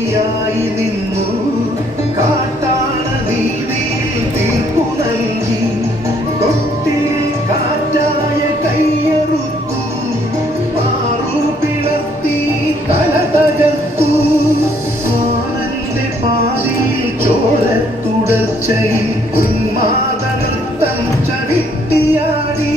ജ്യോതിയായി നിന്നു കാട്ടാന നീതിയിൽ തീർപ്പു നൽകി കൊട്ടിൽ കാറ്റായ കയ്യറുത്തു മാറു പിളർത്തി തല തകർത്തു വാനന്റെ പാതിയിൽ ചോരത്തുടർച്ചയിൽ ഉന്മാദ നൃത്തം ചവിട്ടിയാടി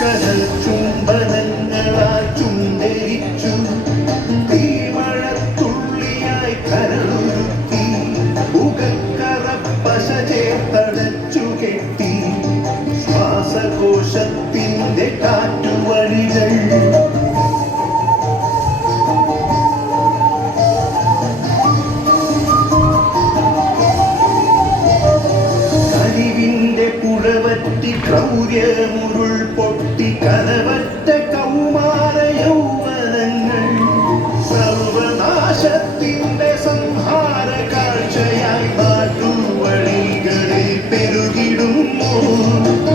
കടൽ ചുംബനങ്ങളാൽ ചുണ്ടരിച്ചു തീമഴത്തുള്ളിയായി കരളുരുത്തി ഉകക്കറപ്പശ ചേർത്തടച്ചു കെട്ടി ശ്വാസകോശത്തിന്റെ കാറ്റുവഴികൾ പുഴവറ്റി ക്രൗര്യമുരുൾ പൊട്ടി കനവറ്റ കൗമാര യൗവനങ്ങൾ സർവനാശത്തിന്റെ സംഹാര കാഴ്ചയായി നാട്ടുവഴികളിൽ പെരുകിടുന്നു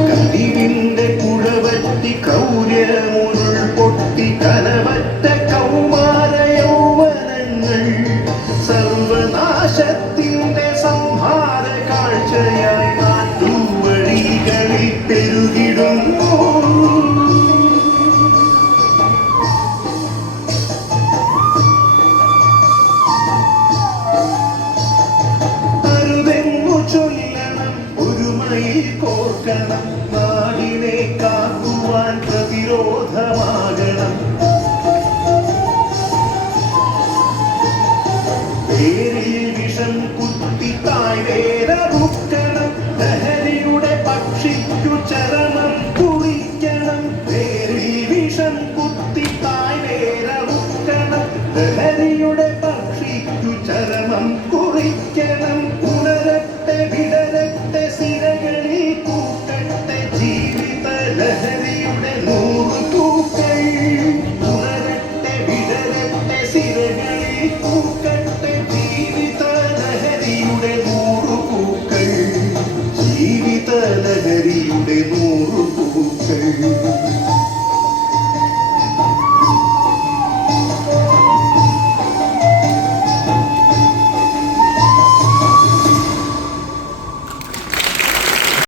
കനിവിന്റെ പുഴവറ്റി ക്രൗര്യമുരുൾ പൊട്ടി കനവറ്റ കൗമാര യൗവനങ്ങൾ സർവനാശത്തിന്റെ സംഹാര കാഴ്ചയായി പെരുകിടുന്നു അരുതെന്നു ചൊല്ലണം ഒരുമയിൽ കോർക്കണം നാടിനെ കാക്കുവാൻ പ്രതിരോധമാകണം പേരിൽ വിഷം കുത്തി താഴ്വേരറുക്കണം ലഹരിയുടെ പക്ഷിക്കു ചരമം കുറിക്കണം പേരിൽ വിഷം കുത്തി താഴ്വേരറുക്കണം ലഹരിയുടെ പക്ഷിക്കു ചരമം കുറിക്കണം ഉണരട്ടെ വിടരട്ടെ സിരകളിൽ കൂട്ടട്ടെ ജീവിത ലഹരിയുടെ 100 പൂക്കൾ ഉണരട്ടെ വിടരട്ടെ സിരകളിൽ കൂട്ടട്ടെ ജീവിത ലഹരിയുടെ 100 പൂക്കൾ ജീവിത ലഹരിയുടെ